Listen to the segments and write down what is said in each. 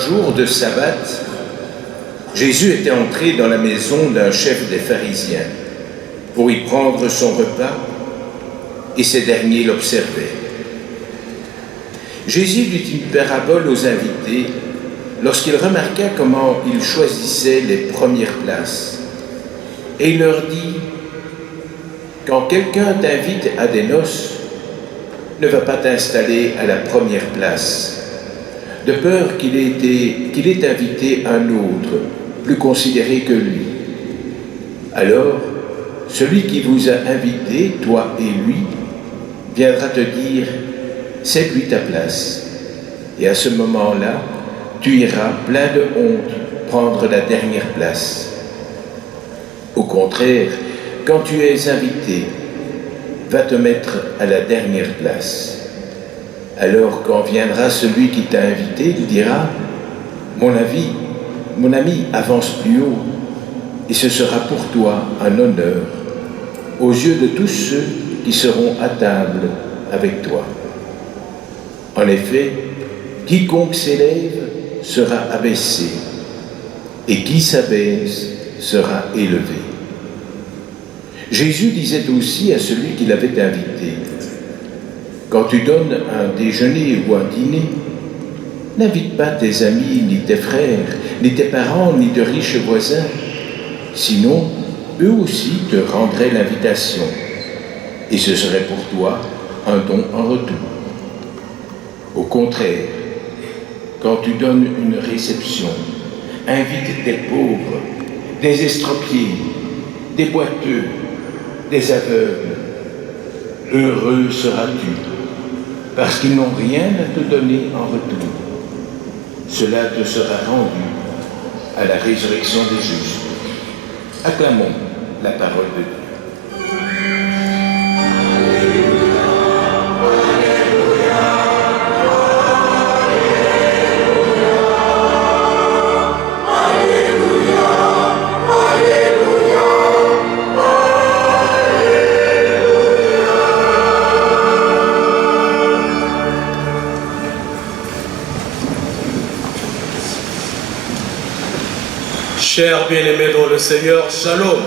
jour de sabbat, Jésus était entré dans la maison d'un chef des pharisiens pour y prendre son repas, et ces derniers l'observaient. Jésus dit une parabole aux invités lorsqu'il remarqua comment ils choisissaient les premières places. Et il leur dit, « Quand quelqu'un t'invite à des noces, ne va pas t'installer à la première place, de peur qu'il ait invité un autre, plus considéré que lui. Alors, celui qui vous a invité, toi et lui, viendra te dire, c'est lui ta place. Et à ce moment-là, tu iras plein de honte prendre la dernière place. Au contraire, quand tu es invité, va te mettre à la dernière place. Alors quand viendra celui qui t'a invité, il dira, mon ami, avance plus haut, et ce sera pour toi un honneur aux yeux de tous ceux qui seront à table avec toi. En effet, quiconque s'élève sera abaissé, et qui s'abaisse sera élevé. Jésus disait aussi à celui qui l'avait invité, quand tu donnes un déjeuner ou un dîner, n'invite pas tes amis, ni tes frères, ni tes parents, ni de riches voisins, sinon eux aussi te rendraient l'invitation, et ce serait pour toi un don en retour. Au contraire, quand tu donnes une réception, invite des pauvres, des estropiés, des boiteux, des aveugles. Heureux seras-tu, parce qu'ils n'ont rien à te donner en retour. Cela te sera rendu à la résurrection des justes. Acclamons la parole de Dieu. Chers bien-aimés dans le Seigneur, shalom.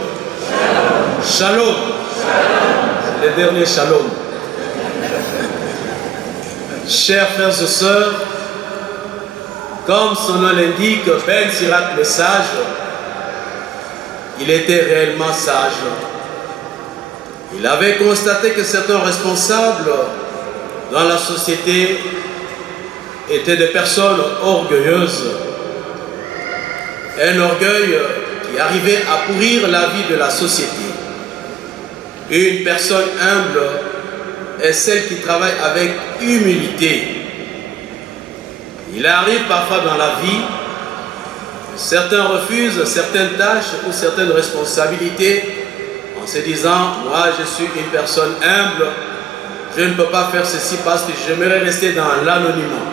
Shalom. C'est le dernier shalom. Chers frères et sœurs, comme son nom l'indique, Ben Sirac le sage, il était réellement sage. Il avait constaté que certains responsables dans la société étaient des personnes orgueilleuses. Un orgueil qui arrivait à pourrir la vie de la société. Une personne humble est celle qui travaille avec humilité. Il arrive parfois dans la vie, certains refusent certaines tâches ou certaines responsabilités en se disant, moi je suis une personne humble, je ne peux pas faire ceci parce que j'aimerais rester dans l'anonymat.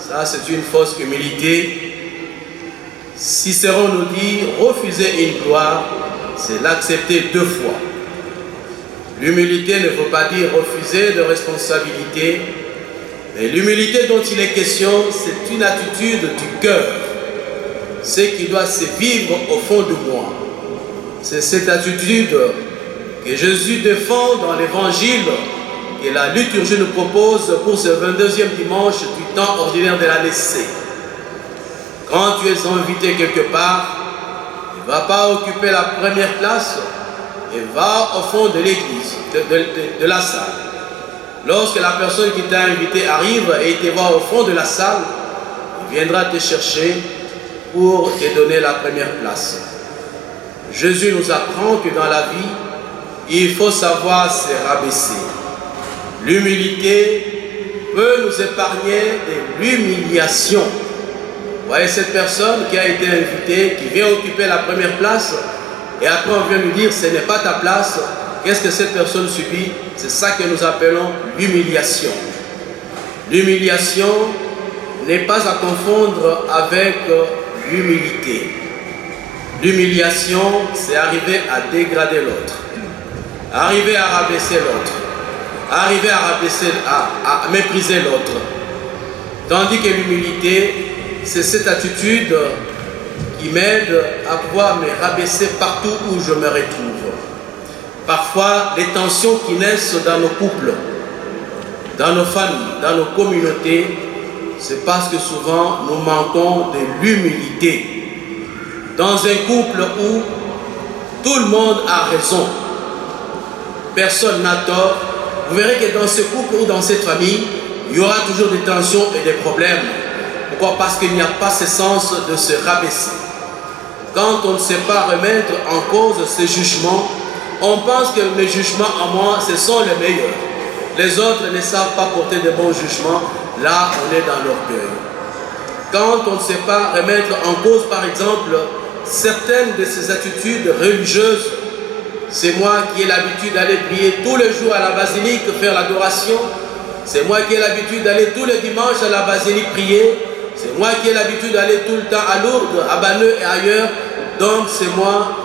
Ça c'est une fausse humilité. Cicéron nous dit, refuser une gloire, c'est l'accepter deux fois. L'humilité ne veut pas dire refuser de responsabilité, mais l'humilité dont il est question, c'est une attitude du cœur, ce qui doit se vivre au fond de moi. C'est cette attitude que Jésus défend dans l'évangile et la liturgie nous propose pour ce 22e dimanche du temps ordinaire de la Laissée. Quand tu es invité quelque part, ne va pas occuper la première place et va au fond de l'église, de la salle. Lorsque la personne qui t'a invité arrive et te voit au fond de la salle, il viendra te chercher pour te donner la première place. Jésus nous apprend que dans la vie, il faut savoir se rabaisser. L'humilité peut nous épargner de l'humiliation. Vous voyez cette personne qui a été invitée, qui vient occuper la première place, et après on vient lui dire, ce n'est pas ta place. Qu'est-ce que cette personne subit? C'est ça que nous appelons l'humiliation. L'humiliation n'est pas à confondre avec l'humilité. L'humiliation, c'est arriver à dégrader l'autre, arriver à rabaisser l'autre, arriver à mépriser l'autre. Tandis que l'humilité, c'est cette attitude qui m'aide à pouvoir me rabaisser partout où je me retrouve. Parfois, les tensions qui naissent dans nos couples, dans nos familles, dans nos communautés, c'est parce que souvent nous manquons de l'humilité. Dans un couple où tout le monde a raison, personne n'a tort, vous verrez que dans ce couple ou dans cette famille, il y aura toujours des tensions et des problèmes. Pourquoi? Parce qu'il n'y a pas ce sens de se rabaisser. Quand on ne sait pas remettre en cause ces jugements, on pense que mes jugements à moi, ce sont les meilleurs. Les autres ne savent pas porter de bons jugements. Là, on est dans l'orgueil. Quand on ne sait pas remettre en cause, par exemple, certaines de ces attitudes religieuses, c'est moi qui ai l'habitude d'aller prier tous les jours à la basilique, faire l'adoration. C'est moi qui ai l'habitude d'aller tous les dimanches à la basilique prier. C'est moi qui ai l'habitude d'aller tout le temps à Lourdes, à Banneux et ailleurs. Donc c'est moi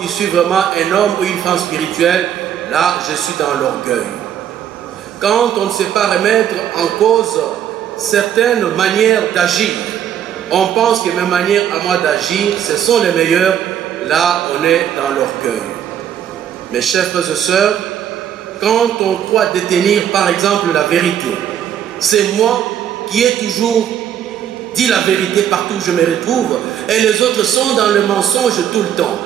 qui suis vraiment un homme ou une femme spirituelle. Là, je suis dans l'orgueil. Quand on ne sait pas remettre en cause certaines manières d'agir, on pense que mes manières à moi d'agir, ce sont les meilleures. Là, on est dans l'orgueil. Mes chers frères et sœurs, quand on croit détenir par exemple la vérité, c'est moi qui ai toujours dit la vérité partout où je me retrouve et les autres sont dans le mensonge tout le temps.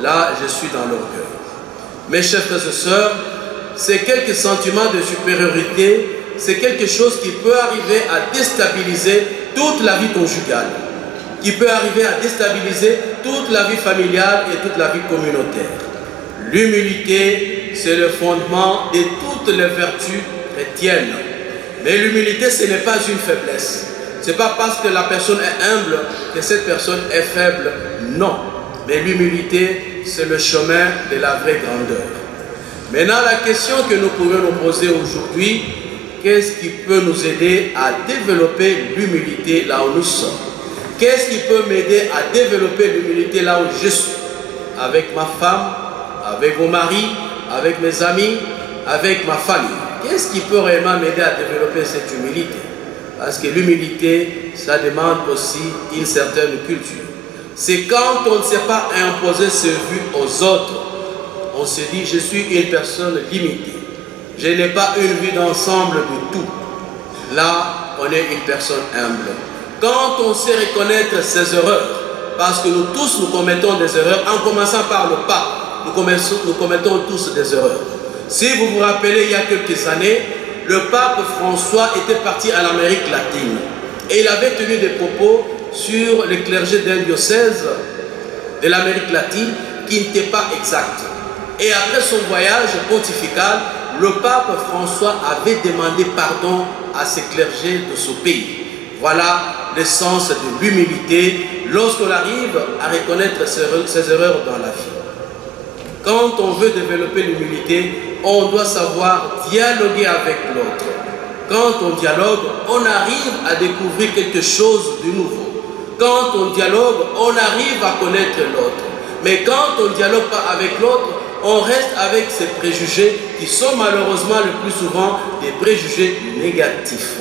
Là, je suis dans l'orgueil. Mes chers frères et sœurs, c'est quelques sentiments de supériorité, c'est quelque chose qui peut arriver à déstabiliser toute la vie conjugale, qui peut arriver à déstabiliser toute la vie familiale et toute la vie communautaire. L'humilité, c'est le fondement de toutes les vertus chrétiennes. Mais l'humilité, ce n'est pas une faiblesse. Ce n'est pas parce que la personne est humble que cette personne est faible. Non. Mais l'humilité, c'est le chemin de la vraie grandeur. Maintenant, la question que nous pouvons nous poser aujourd'hui, qu'est-ce qui peut nous aider à développer l'humilité là où nous sommes? Qu'est-ce qui peut m'aider à développer l'humilité là où je suis? Avec ma femme, avec mon mari, avec mes amis, avec ma famille. Qu'est-ce qui peut réellement m'aider à développer cette humilité? Parce que l'humilité, ça demande aussi une certaine culture. C'est quand on ne sait pas imposer ses vues aux autres, on se dit, je suis une personne limitée. Je n'ai pas une vue d'ensemble de tout. Là, on est une personne humble. Quand on sait reconnaître ses erreurs, parce que nous tous, nous commettons des erreurs, en commençant par le pape, nous commettons tous des erreurs. Si vous vous rappelez, il y a quelques années, le pape François était parti en Amérique latine. Et il avait tenu des propos sur le clergé d'un diocèse de l'Amérique latine qui n'était pas exact. Et après son voyage pontifical, le pape François avait demandé pardon à ses clergés de ce pays. Voilà le sens de l'humilité lorsqu'on arrive à reconnaître ses erreurs dans la vie. Quand on veut développer l'humilité, on doit savoir dialoguer avec l'autre. Quand on dialogue, on arrive à découvrir quelque chose de nouveau. Quand on dialogue, on arrive à connaître l'autre. Mais quand on ne dialogue pas avec l'autre, on reste avec ces préjugés qui sont malheureusement le plus souvent des préjugés négatifs.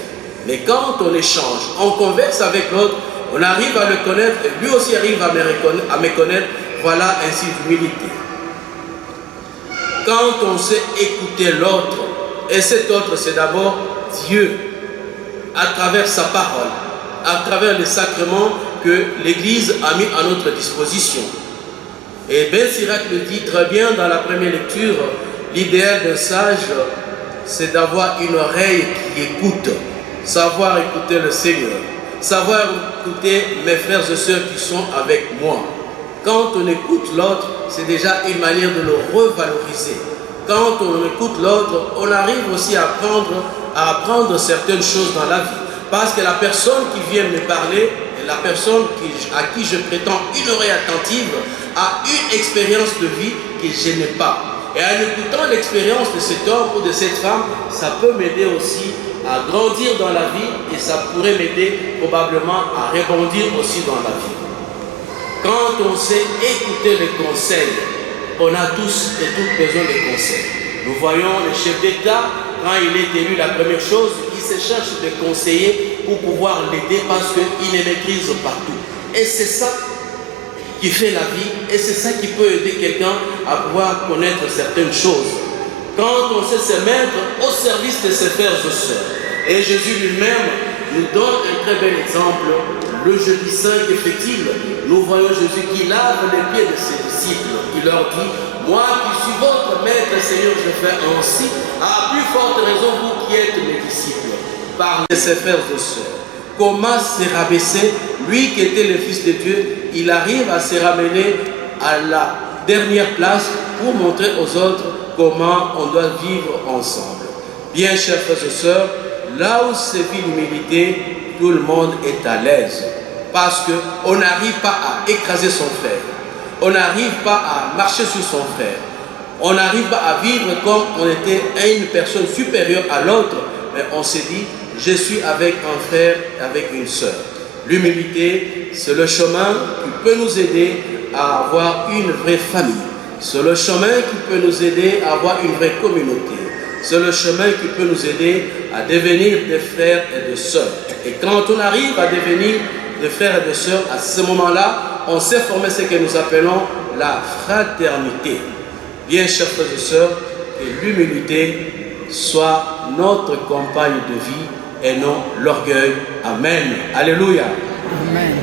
Mais quand on échange, on converse avec l'autre, on arrive à le connaître et lui aussi arrive à me connaître. Voilà ainsi l'humilité. Quand on sait écouter l'autre, et cet autre c'est d'abord Dieu, à travers sa parole, à travers les sacrements que l'Église a mis à notre disposition. Et Ben Sirac le dit très bien dans la première lecture, l'idéal d'un sage, c'est d'avoir une oreille qui écoute, savoir écouter le Seigneur, savoir écouter mes frères et sœurs qui sont avec moi. Quand on écoute l'autre, c'est déjà une manière de le revaloriser. Quand on écoute l'autre, on arrive aussi à apprendre certaines choses dans la vie. Parce que la personne qui vient me parler, et la personne à qui je prétends une oreille attentive, a une expérience de vie que je n'ai pas. Et en écoutant l'expérience de cet homme ou de cette femme, ça peut m'aider aussi à grandir dans la vie et ça pourrait m'aider probablement à rebondir aussi dans la vie. Quand on sait écouter les conseils, on a tous et toutes besoin de conseils. Nous voyons le chef d'État, quand il est élu, la première chose, il se cherche de conseiller pour pouvoir l'aider parce qu'il est maîtrise partout. Et c'est ça qui fait la vie et c'est ça qui peut aider quelqu'un à pouvoir connaître certaines choses. Quand on sait se mettre au service de ses frères et sœurs. Et Jésus lui-même nous donne un très bel exemple. Le jeudi saint qui fait-il? Nous voyons Jésus qui lave les pieds de ses disciples. Il leur dit, moi qui suis votre maître, Seigneur, je fais ainsi. À plus forte raison, vous qui êtes mes disciples. Par ses frères et sœurs. Comment se rabaisser? Lui qui était le Fils de Dieu, il arrive à se ramener à la dernière place pour montrer aux autres comment on doit vivre ensemble. Bien, chers frères et sœurs, là où se vit l'humilité, tout le monde est à l'aise. Parce qu'on n'arrive pas à écraser son frère. On n'arrive pas à marcher sur son frère. On n'arrive pas à vivre comme on était une personne supérieure à l'autre. Mais on s'est dit, je suis avec un frère, avec une sœur. L'humilité, c'est le chemin qui peut nous aider à avoir une vraie famille. C'est le chemin qui peut nous aider à avoir une vraie communauté. C'est le chemin qui peut nous aider à devenir des frères et des sœurs. Et quand on arrive à devenir des frères et des sœurs, à ce moment-là, on sait former ce que nous appelons la fraternité. Bien, chers frères et sœurs, que l'humilité soit notre compagne de vie et non l'orgueil. Amen. Alléluia. Amen.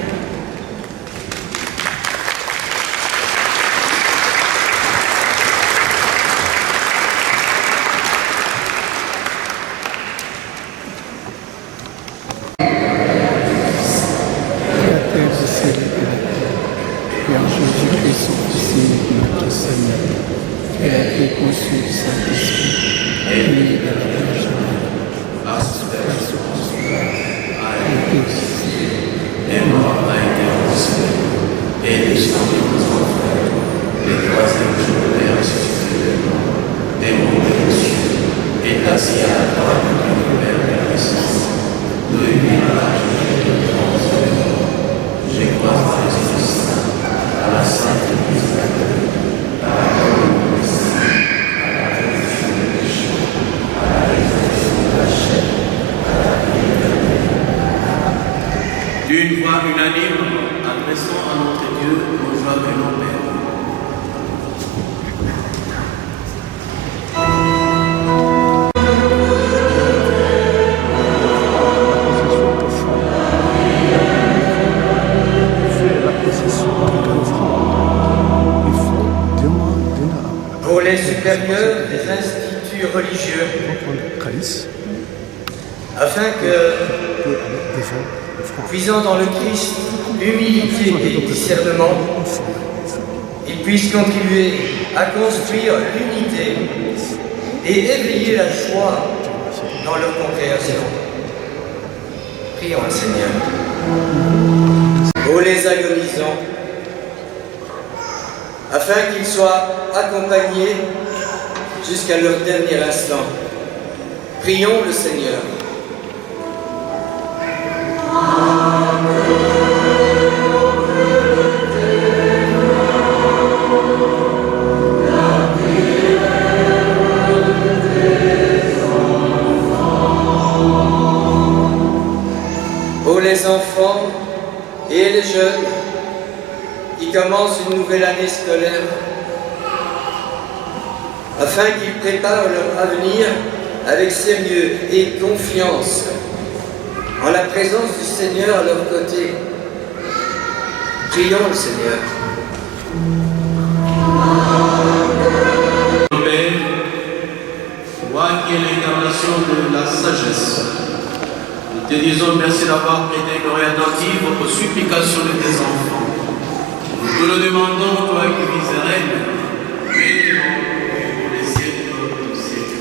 D'une voix unanime, adressons à notre Dieu nos joies et nos peines. Pour les supérieurs des instituts religieux, afin que, puisant dans le Christ humilité et discernement, ils puissent contribuer à construire l'unité et éveiller la joie dans leur congrégation. Prions le Seigneur. Pour les agonisants, afin qu'ils soient accompagnés jusqu'à leur dernier instant. Prions le Seigneur. Pour les enfants et les jeunes qui commencent une nouvelle année scolaire, afin qu'ils préparent leur avenir avec sérieux et confiance, en la présence du Seigneur à leur côté. Prions le Seigneur. Père, toi qui es l'incarnation de la sagesse, nous te disons merci d'avoir prêté l'oreille attentive aux supplications de tes enfants. Nous te le demandons, toi qui vis et règnes, bénis-nous pour les siècles des siècles.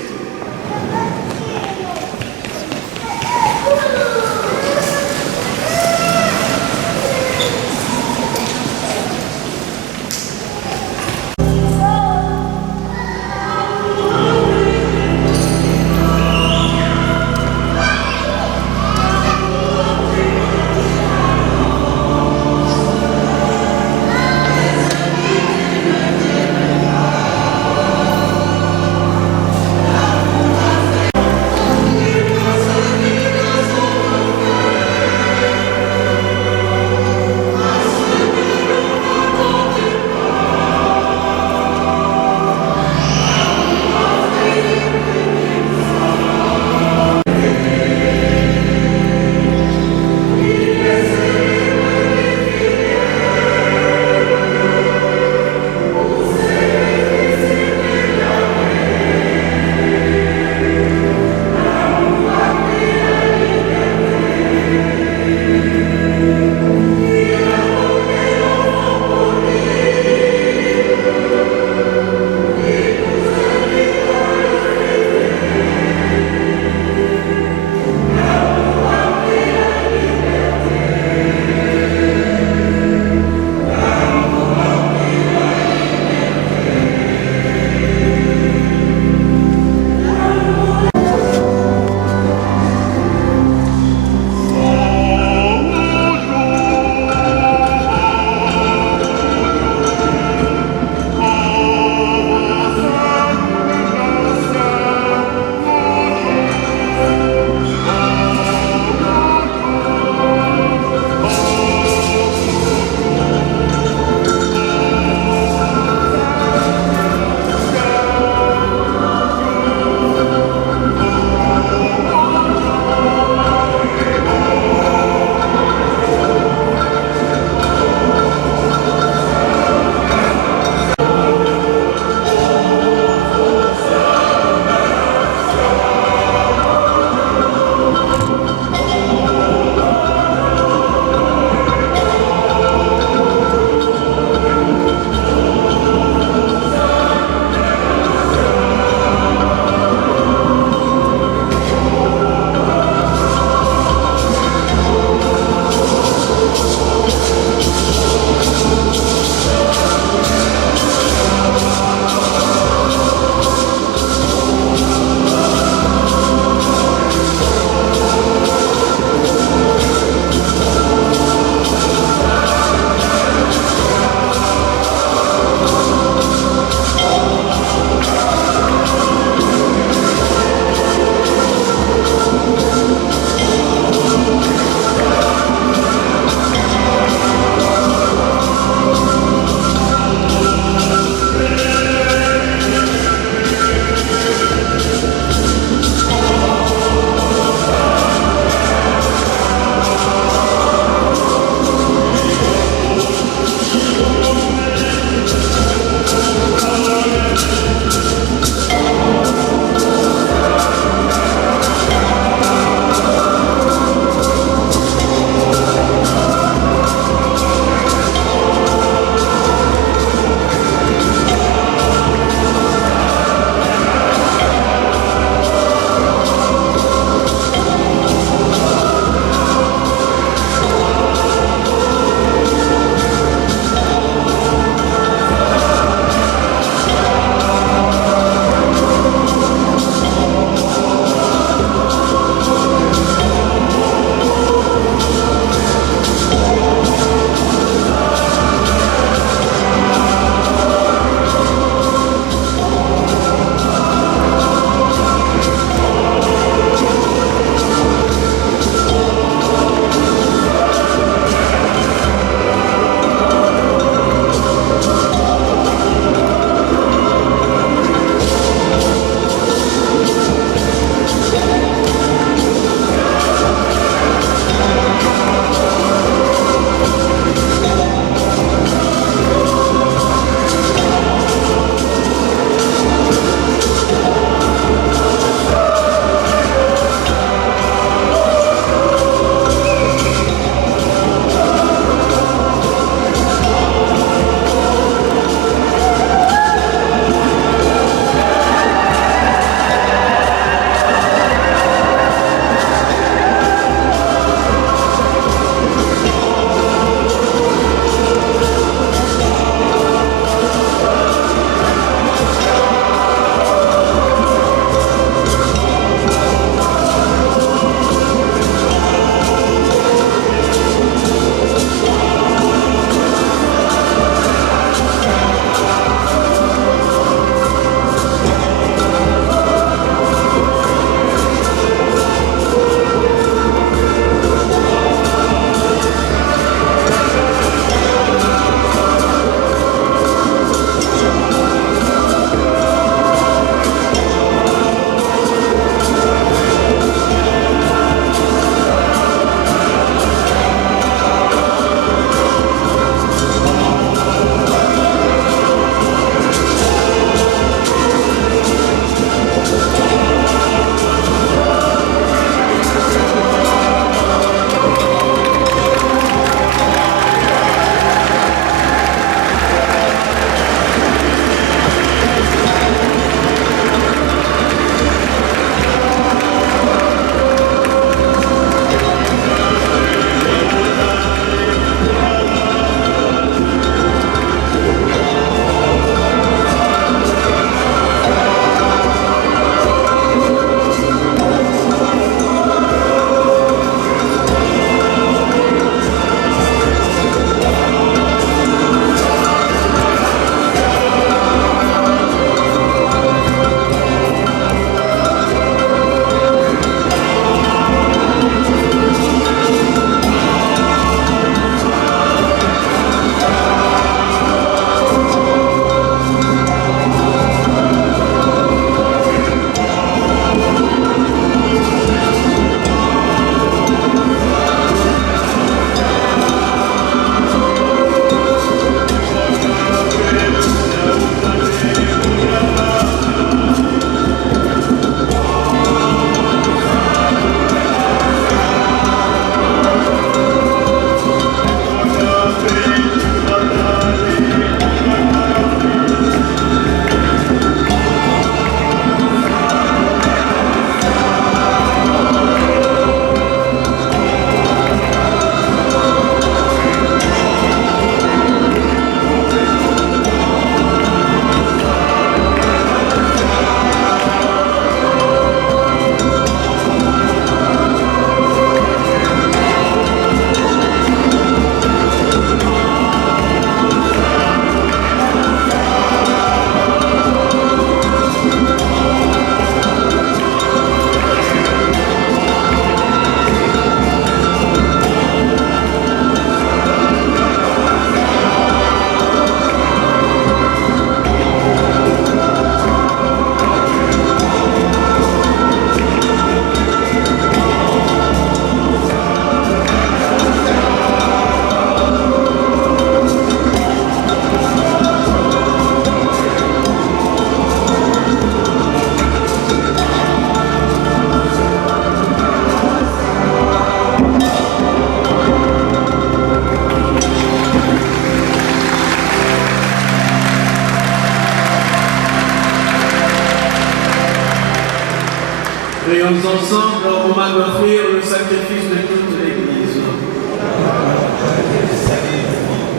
prions ensemble au moment d'offrir le sacrifice de toute l'Église.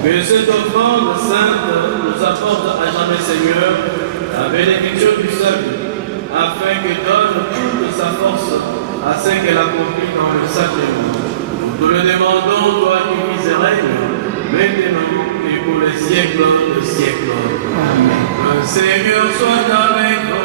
Que cette offrande sainte nous apporte à jamais, Seigneur, la bénédiction du salut, afin que donne toute sa force à ce qu'elle accomplit dans le sacrement. Nous te le demandons, toi qui vis et règnes, maintenant et pour les siècles de siècles. Amen. Le Seigneur soit avec vous.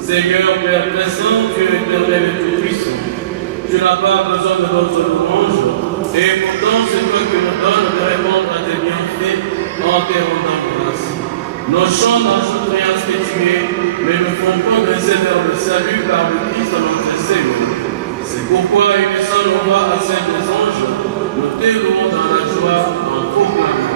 Seigneur, Père très saint, Dieu éternel et tout-puissant, tu n'as pas besoin de notre louange, et pourtant c'est toi qui nous donnes de répondre à tes bienfaits en te rendant grâce. Nos chants n'ajoutent rien à ce que tu es, mais nous font progresser vers le salut par le Christ notre Seigneur. C'est pourquoi, unissant nos voix à celles des anges, nous t'éleverons dans la joie en proclamant.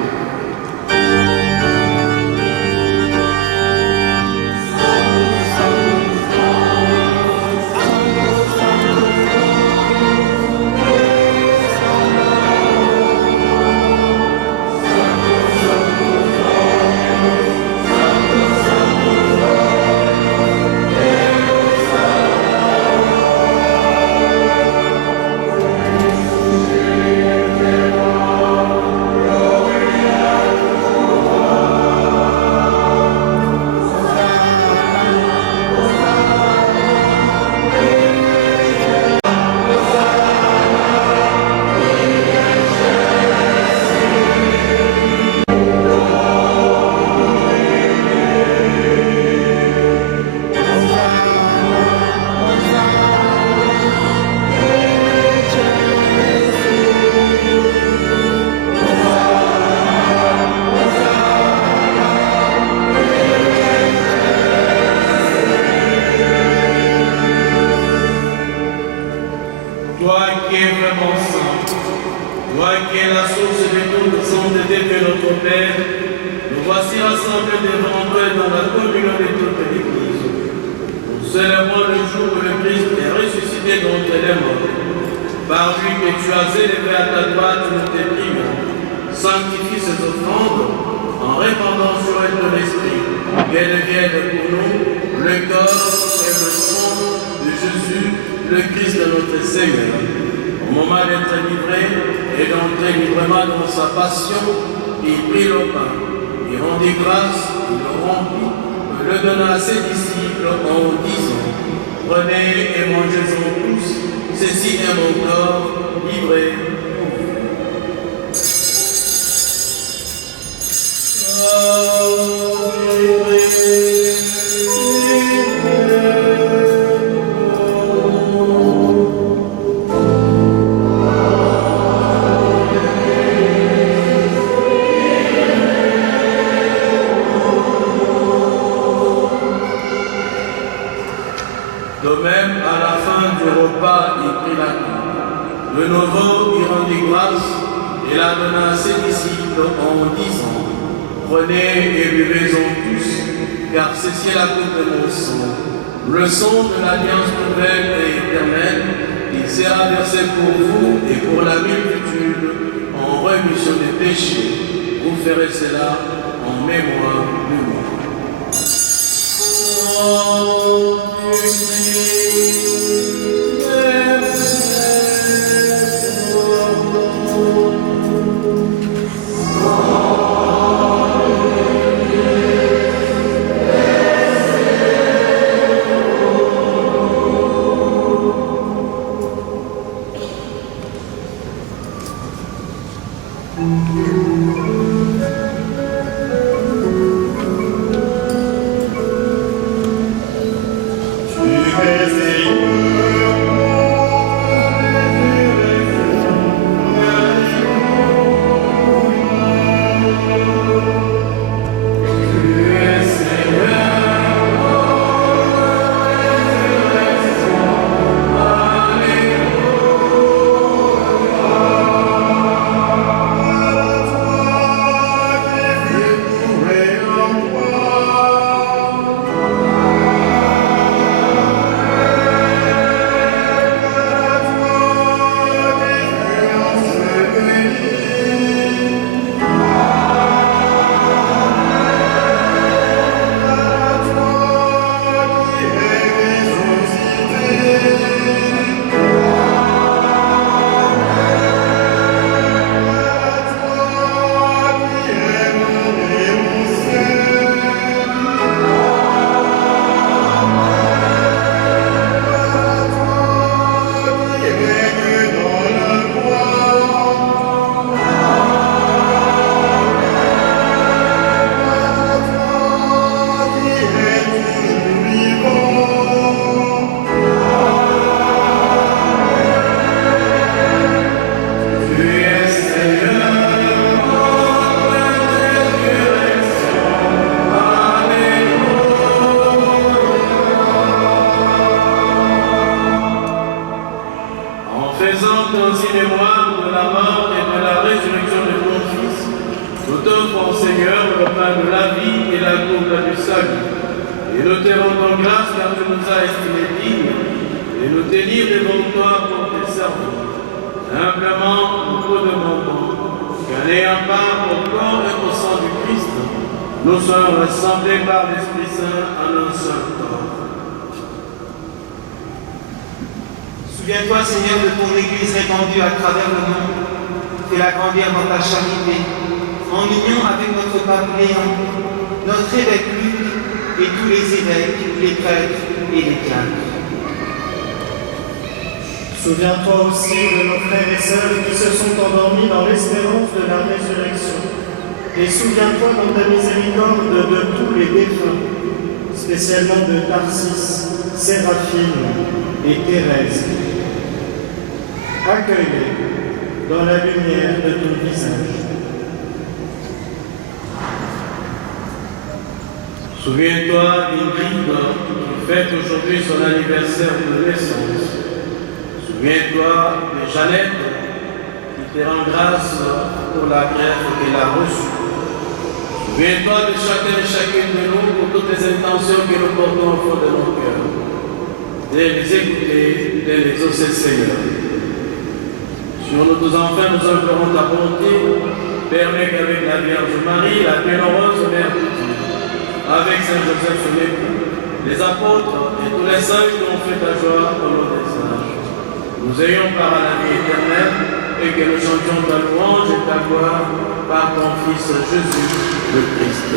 Le sang de l'alliance nouvelle et éternelle, il sera versé pour vous et pour la multitude en rémission des péchés. Vous ferez cela en mémoire de moi. Et nous te rendons grâce car tu nous as estimés dignes et nous tenir devant toi pour tes servants. Simplement, nous te demandons qu'en ayant part au corps et au sang du Christ, nous soyons rassemblés par l'Esprit Saint en un seul corps. Souviens-toi, Seigneur, de ton Église répandue à travers le monde. Fais-la grandir dans ta charité, en union avec notre pape Léon, notre évêque Luc et tous les évêques, les prêtres et les diacres. Souviens-toi aussi de nos frères et sœurs qui se sont endormis dans l'espérance de la résurrection. Et souviens-toi dans ta miséricorde de tous les défunts, spécialement de Tarsis, Séraphine et Thérèse. Accueille-les dans la lumière de ton visage. Souviens-toi d'Ingrid qui fête aujourd'hui son anniversaire de naissance. Souviens-toi de Jeannette qui te rend grâce pour la greffe qu'elle a reçue. Souviens-toi de chacun et chacune de nous pour toutes les intentions que nous portons au fond de nos cœurs. De les écouter, de les exaucer, Seigneur. Sur nous tous enfants, nous implorons ta bonté. Permets qu'avec la Vierge Marie, la bienheureuse Mère de Dieu, avec Saint Joseph son époux, les apôtres et tous les saints qui ont fait ta joie au long des âges, nous ayons part à la vie éternelle et que nous chantions ta louange et ta gloire par ton Fils Jésus le Christ.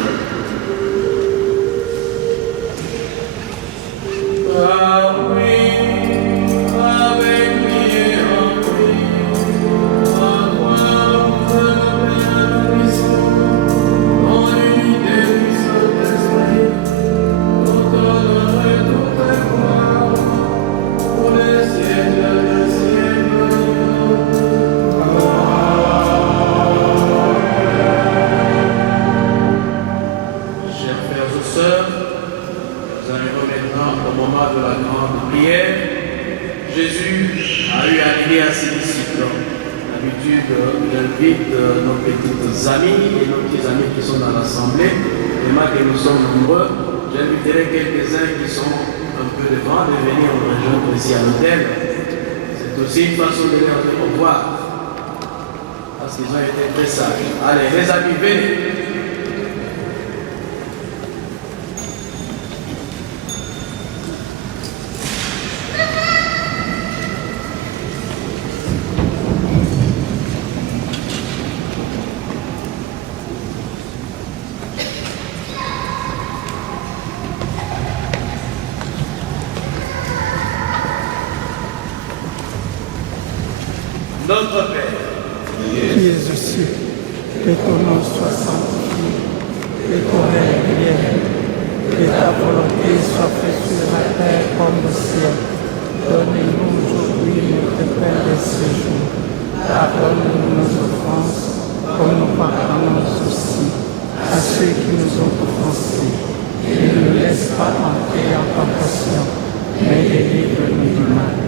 Nos petites amies et nos petits amis qui sont dans l'Assemblée, et moi que nous sommes nombreux, j'inviterai quelques-uns qui sont un peu devant de venir nous rejoindre ici à l'hôtel. C'est aussi une façon de leur dire au revoir, parce qu'ils ont été très sages. Allez, les amis, venez. Notre Père, qui es aux cieux, que ton nom soit sanctifié, que ton règne vienne, que ta volonté soit faite sur la terre comme au ciel. Donne-nous aujourd'hui notre pain de ce jour. Pardonne-nous nos offenses, comme nous pardonnons aussi à ceux qui nous ont offensés. Et ne nous laisse pas entrer en tentation, mais délivre-nous du mal.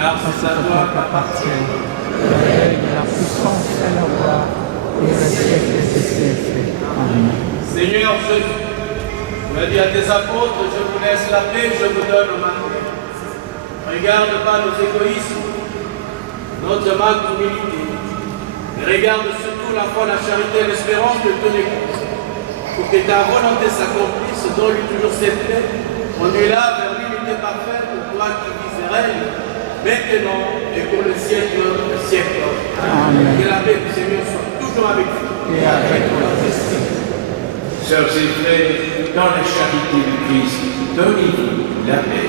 car c'est à toi qu'appartient le règne, la puissance et la gloire, et le siècle des siècles. Amen. Seigneur Jésus, tu as dit à tes apôtres, je vous laisse la paix, je vous donne ma paix. Regarde pas nos égoïsmes, notre manque d'humilité, mais regarde surtout la foi, la charité et l'espérance de ton Église, pour que ta volonté s'accomplisse, donne-lui toujours cette paix, conduis-la vers l'unité parfaite, toi qui vis et règnes, maintenant et pour le siècle des siècles. Amen. Que la paix du Seigneur soit toujours avec vous. Et avec votre esprit. Sœurs et frères, dans la charité du Christ, donnez-vous la paix.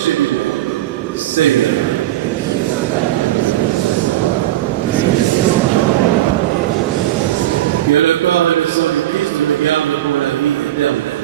péchés du monde. Seigneur. Que le corps et le sang du Christ me gardent pour la vie éternelle.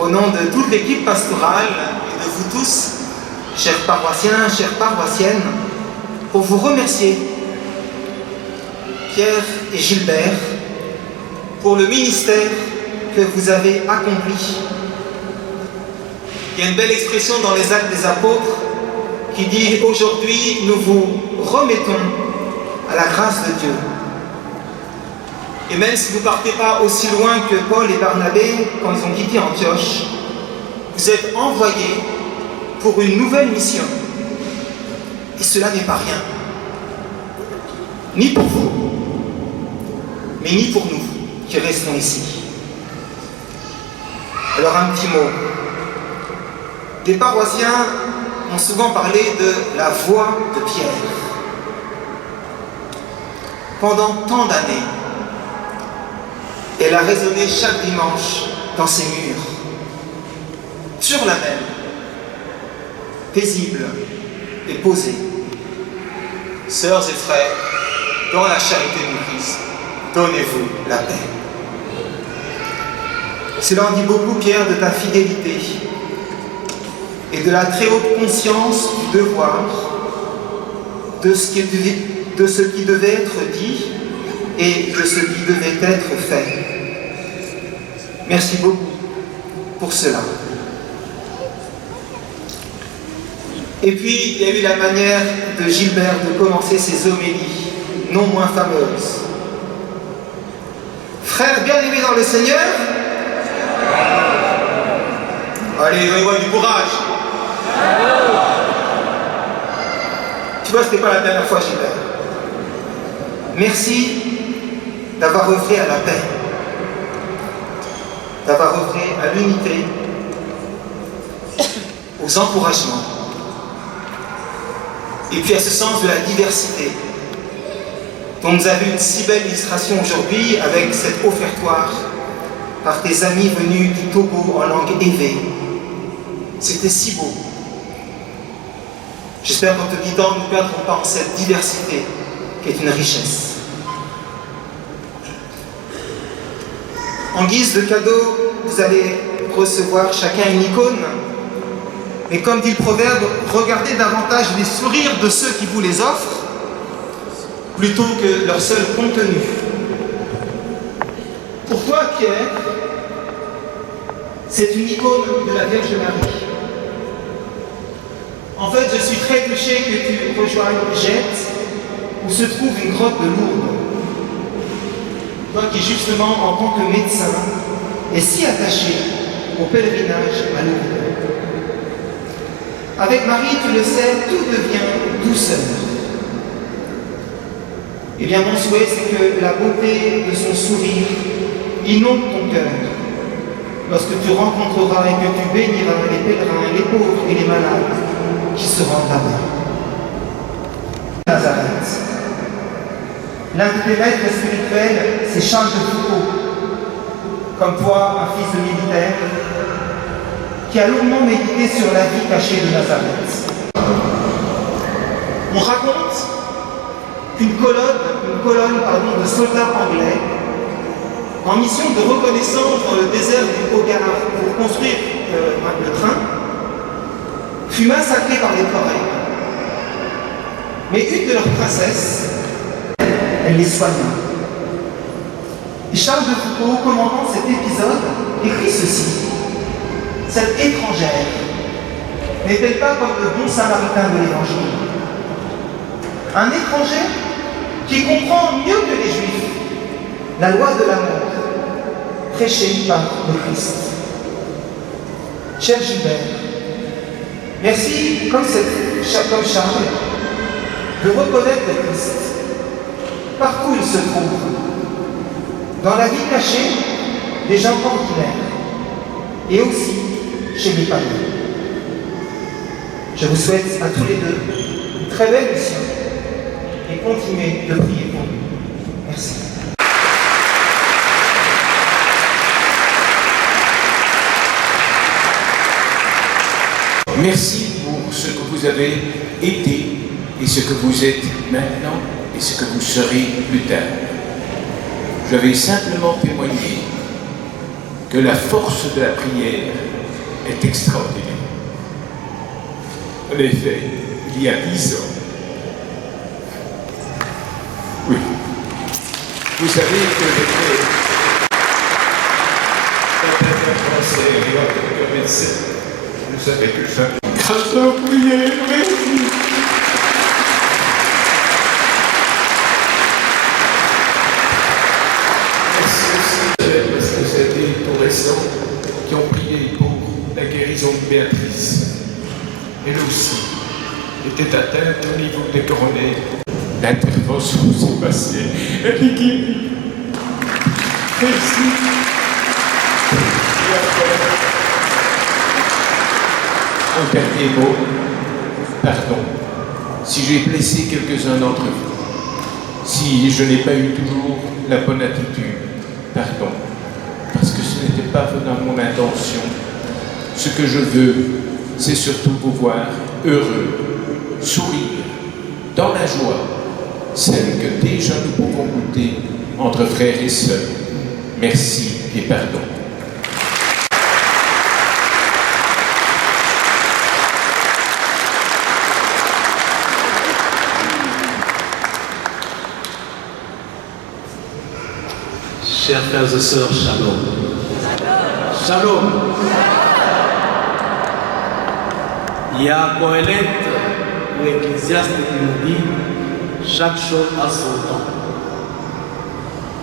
Au nom de toute l'équipe pastorale et de vous tous, chers paroissiens, chères paroissiennes, pour vous remercier, Pierre et Gilbert, pour le ministère que vous avez accompli. Il y a une belle expression dans les Actes des Apôtres qui dit « Aujourd'hui, nous vous remettons à la grâce de Dieu ». Et même si vous ne partez pas aussi loin que Paul et Barnabé, quand ils ont quitté Antioche, vous êtes envoyés pour une nouvelle mission. Et cela n'est pas rien. Ni pour vous, mais ni pour nous qui restons ici. Alors un petit mot. Des paroissiens ont souvent parlé de la voix de Pierre. Pendant tant d'années, elle a résonné chaque dimanche dans ces murs, sur la même, paisible et posée. Sœurs et frères, dans la charité du Christ, donnez-vous la paix. Cela en dit beaucoup, Pierre, de ta fidélité et de la très haute conscience du devoir, de ce qui devait être dit et de ce qui devait être fait. Merci beaucoup pour cela. Et puis, il y a eu la manière de Gilbert de commencer ses homélies, non moins fameuses. Frères bien-aimés dans le Seigneur, allez, donnez-moi du courage. Tu vois, ce n'était pas la dernière fois, Gilbert. Merci d'avoir œuvré à la paix, d'avoir œuvré à l'unité, aux encouragements, et puis à ce sens de la diversité, dont nous avons une si belle illustration aujourd'hui avec cet offertoire par tes amis venus du Togo en langue évé. C'était si beau. J'espère qu'en te guidant, nous ne perdrons pas en cette diversité qui est une richesse. En guise de cadeau, vous allez recevoir chacun une icône. Mais comme dit le proverbe, regardez davantage les sourires de ceux qui vous les offrent plutôt que leur seul contenu. Pour toi, Pierre, c'est une icône de la Vierge Marie. En fait, je suis très touché que tu rejoignes Jette, où se trouve une grotte de Lourdes. toi qui justement en tant que médecin es si attaché au pèlerinage à Lourdes. Avec Marie, tu le sais, tout devient douceur. Eh bien, mon souhait, c'est que la beauté de son sourire inonde ton cœur lorsque tu rencontreras et que tu béniras les pèlerins, les pauvres et les malades qui se rendent là-bas. Nazareth. L'un de tes maîtres spirituels, c'est Charles de Foucault, comme toi, un fils de militaire, qui a longuement médité sur la vie cachée de Nazareth. On raconte qu'une colonne de soldats anglais, en mission de reconnaissance dans le désert du Haut-Garard pour construire le train, fut massacrée par les Coréens. Mais une de leurs princesses, elle les soigna. Et Charles de Foucault, commentant cet épisode, écrit ceci. Cette étrangère n'est-elle pas comme le bon samaritain de l'Évangile? Un étranger qui comprend mieux que les Juifs la loi de l'amour prêchée par le Christ. Cher Gilbert, merci, comme Charles, de reconnaître le Christ partout où il se trouve, dans la vie cachée des gens ordinaires et aussi chez les païens. Je vous souhaite à tous les deux une très belle mission et continuez de prier pour nous. Merci. Merci pour ce que vous avez été et ce que vous êtes maintenant et ce que vous serez plus tard. Je vais simplement témoigner que la force de la prière est extraordinaire. En effet, il y a 10 ans, oui, vous savez que j'étais français et en tant que médecin, je savais que ça. Grâce à la prière, merci. Parce que c'était les adolescents qui ont prié pour la guérison de Béatrice. Elle aussi était atteinte au niveau des coronets. L'intervention s'est passée. Elle est guérie. Merci. Et après, un dernier mot. Pardon. Si j'ai blessé quelques-uns d'entre vous, si je n'ai pas eu toujours la bonne attitude, pardon, parce que ce n'était pas dans mon intention. Ce que je veux, c'est surtout vous voir heureux, sourire, dans la joie, celle que déjà nous pouvons goûter entre frères et sœurs. Merci et pardon. Chers frères et sœurs, shalom. Shalom. Il y a Coëlette ou Ecclésiaste qui nous dit chaque chose a son temps.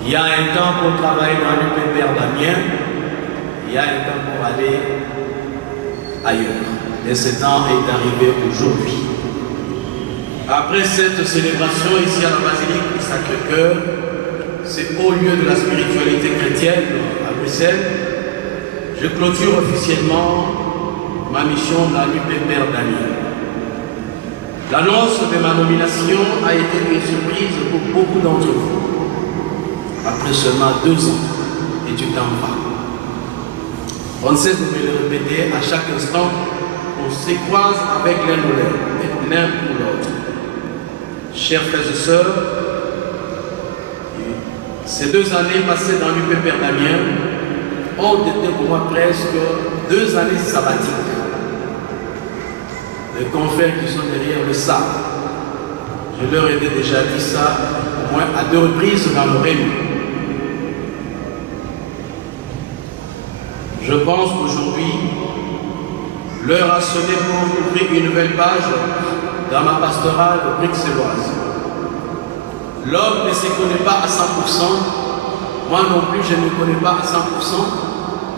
Il y a un temps pour travailler dans le Père Damien, il y a un temps pour aller ailleurs. Et ce temps est arrivé aujourd'hui. Après cette célébration ici à la basilique du Sacré-Cœur, c'est au lieu de la spiritualité chrétienne à Bruxelles, je clôture officiellement ma mission dans l'UPPR Damien. L'annonce de ma nomination a été une surprise pour beaucoup d'entre vous. Après seulement 2 ans, et tu t'en vas. On ne cesse de me le répéter à chaque instant, on se croise avec l'un ou l'autre. Chers frères et sœurs, ces 2 années passées dans l'UPPR Damien ont été pour moi presque 2 années sabbatiques. Les confrères qui sont derrière le savent. Je leur ai déjà dit ça au moins à 2 reprises dans le réunion. Je pense qu'aujourd'hui, l'heure a sonné pour ouvrir une nouvelle page dans ma pastorale bruxelloise. L'homme ne se connaît pas à 100%, Moi non plus, je ne connais pas à 100%,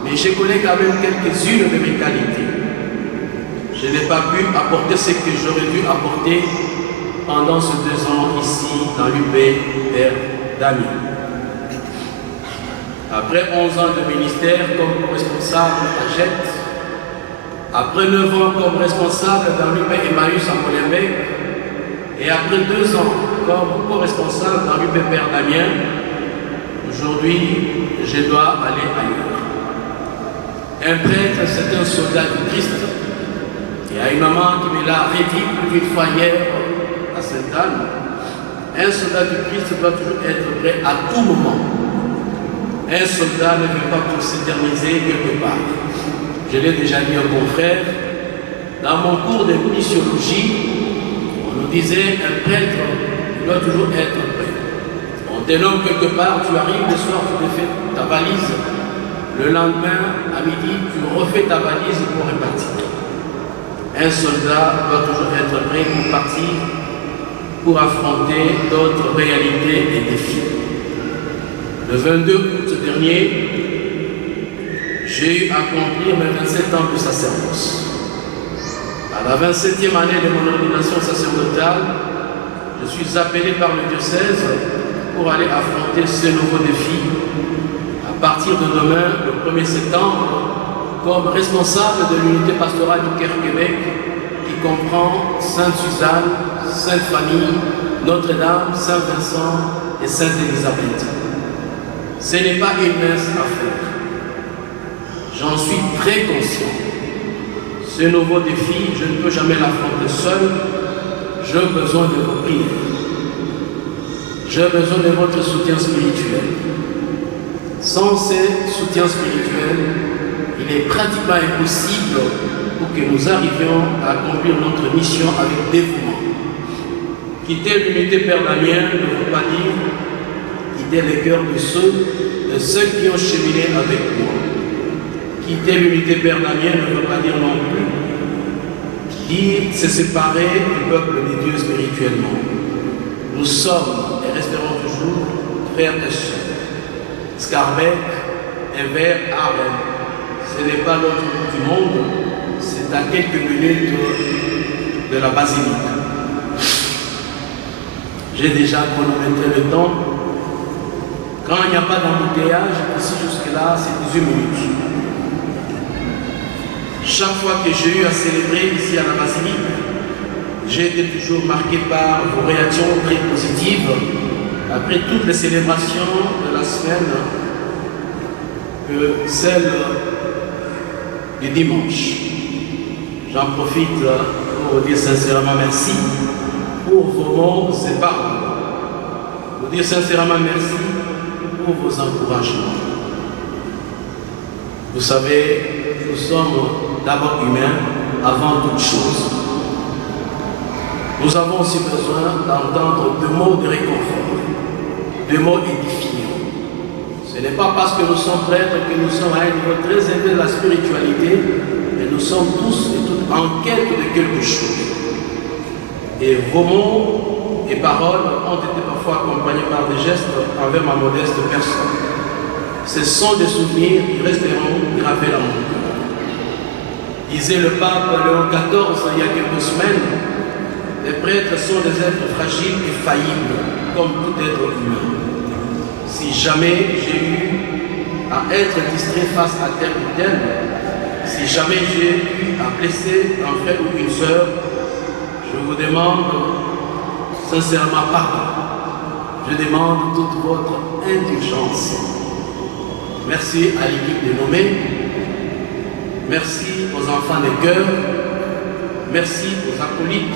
mais je connais quand même quelques-unes de mes qualités. Je n'ai pas pu apporter ce que j'aurais dû apporter pendant ces 2 ans ici dans l'UP Père Damien. Après 11 ans de ministère comme responsable à JET, après 9 ans comme responsable dans l'UP Emmaüs à Molenbeek, et après 2 ans comme co-responsable dans l'UP Père Damien, aujourd'hui, je dois aller ailleurs. Un prêtre, c'est un soldat du Christ. Il y a une maman qui me l'a redit plus d'une fois hier à Sainte-Anne. Un soldat du Christ doit toujours être prêt à tout moment. Un soldat ne veut pas s'éterniser quelque part. Je l'ai déjà dit à un confrère, dans mon cours de missiologie, on nous disait un prêtre doit toujours être prêt. On te nomme quelque part, tu arrives le soir, tu défais ta valise. Le lendemain, à midi, tu refais ta valise pour repartir. Un soldat doit toujours être prêt pour partir, pour affronter d'autres réalités et défis. Le 22 août dernier, j'ai eu à accomplir mes 27 ans de sacerdoce. À la 27e année de mon ordination sacerdotale, je suis appelé par le diocèse pour aller affronter ce nouveau défi à partir de demain, le 1er septembre, comme responsable de l'unité pastorale du Caire Québec qui comprend Sainte-Suzanne, Sainte-Famille, Notre-Dame, Saint-Vincent et Sainte-Élisabeth. Ce n'est pas une mince affaire. J'en suis très conscient. Ce nouveau défi, je ne peux jamais l'affronter seul. J'ai besoin de vos prières. J'ai besoin de votre soutien spirituel. Sans ce soutien spirituel, il est pratiquement impossible pour que nous arrivions à accomplir notre mission avec dévouement. Quitter l'unité Père Damien ne veut pas dire quitter les cœurs de ceux qui ont cheminé avec moi. Quitter l'unité Père Damien ne veut pas dire non plus se séparer du peuple de Dieu spirituellement. Nous sommes et resterons toujours frères et sœurs. Scarbeck, Evert, Arène, ce n'est pas l'autre bout du monde, c'est à quelques minutes de la basilique. J'ai déjà chronométré le temps. Quand il n'y a pas d'embouteillage, ici jusque-là, c'est 18 minutes. Chaque fois que j'ai eu à célébrer ici à la basilique, j'ai été toujours marqué par vos réactions très positives après toutes les célébrations de la semaine, que celle du dimanche. J'en profite pour vous dire sincèrement merci pour vos mots et paroles. Vous dire sincèrement merci pour vos encouragements. Vous savez, nous sommes d'abord humains avant toute chose. Nous avons aussi besoin d'entendre des mots de réconfort, des mots édifiants. Ce n'est pas parce que nous sommes prêtres que nous sommes à un niveau très élevé de la spiritualité, mais nous sommes tous et toutes en quête de quelque chose. Et vos mots et paroles ont été parfois accompagnés par des gestes envers ma modeste personne. Ce sont des souvenirs qui resteront gravés dans mon cœur. Disait le pape Léon XIV il y a quelques semaines, les prêtres sont des êtres fragiles et faillibles, comme tout être humain. Si jamais j'ai eu à être distrait face à tel ou tel, si jamais j'ai eu à blesser un frère ou une sœur, je vous demande sincèrement pardon. Je demande toute votre indulgence. Merci à l'équipe des nommés. Merci aux enfants des cœurs. Merci aux acolytes.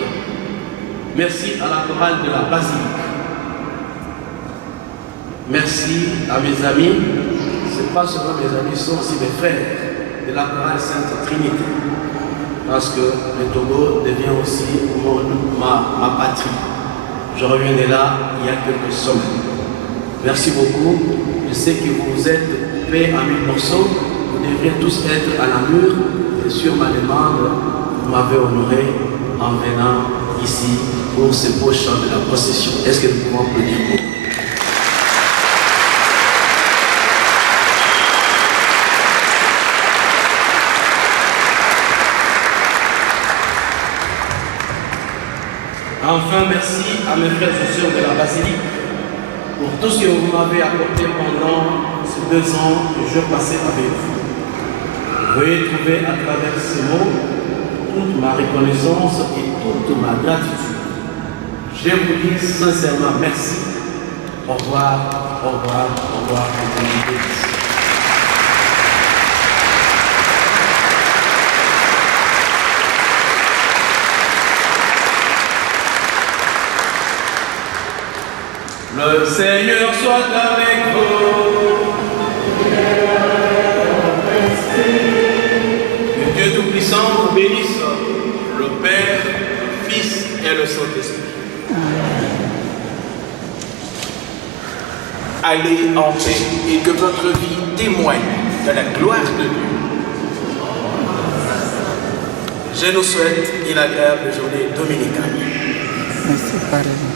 Merci à la chorale de la basilique. Merci à mes amis. Ce n'est pas seulement mes amis, ce sont aussi mes frères de la chorale Sainte Trinité. Parce que le Togo devient aussi ma patrie. Je reviens de là il y a quelques semaines. Merci beaucoup. Je sais que vous vous êtes coupés en 1000 morceaux. Vous devriez tous être à la mur. Et sur ma demande, vous m'avez honoré en venant ici pour ce beau chant de la procession. Est-ce que nous pouvons applaudir pour vous? grand merci à mes frères et sœurs de la basilique pour tout ce que vous m'avez apporté pendant ces 2 ans que je passais avec vous. Veuillez trouver à travers ces mots toute ma reconnaissance et toute ma gratitude. Je vous dis sincèrement merci. Au revoir, au revoir, au revoir. Le Seigneur soit avec vous. Que Dieu Tout-Puissant vous bénisse, le Père, le Fils et le Saint-Esprit. Allez en paix et que votre vie témoigne de la gloire de Dieu. Je nous souhaite une agréable journée dominicale. Merci, Père.